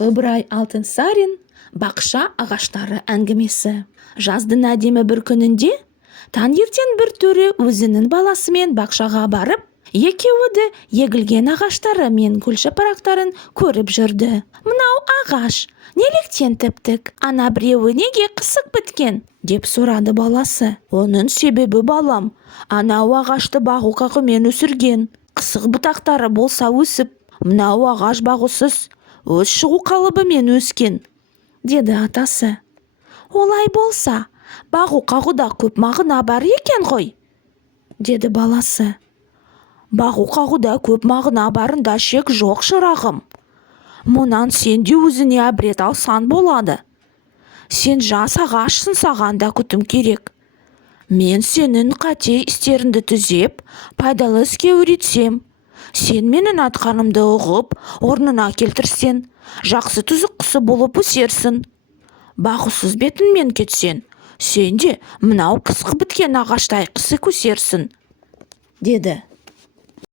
Ыбырай Алтынсарин бақша ағаштары әңгімесі. Жаздың әдемі бір күнінде таңертең бір төре өзінің баласымен бақшаға барып, екеуі де егілген ағаштары мен гүл жапырақтарын көріп жүрді. «Мынау ағаш неліктен тіптік? Ана біреуі неге қысық біткен?» деп сұрады баласы. «Оның себебі, балам, анау ағашты бағу қақымен өсірген. Қысық бұтақтары болса өсіп, мынау ағаш бағусыз өз шығу қалыбымен өскен», деді атасы. «Олай болса, бағу қағуда көп мағына бар екен ғой», деді баласы. «Бағу қағуда көп мағына барында шек жоқ, шырағым. Мұнан сен де өзіне әбірет алсан болады. Сен жас ағашсың, саған да күтім керек. Мен сенің қате істеріңді түзеп, пайдалы іске үйретсем, сен менің атқанымды ұғып, орнына келтірсен, жақсы түзік құсы болып өсерсің. Бағусыз бетіңмен кетсен, сен де мынау қысқы біткен ағаштай қысы көсерсің», деді.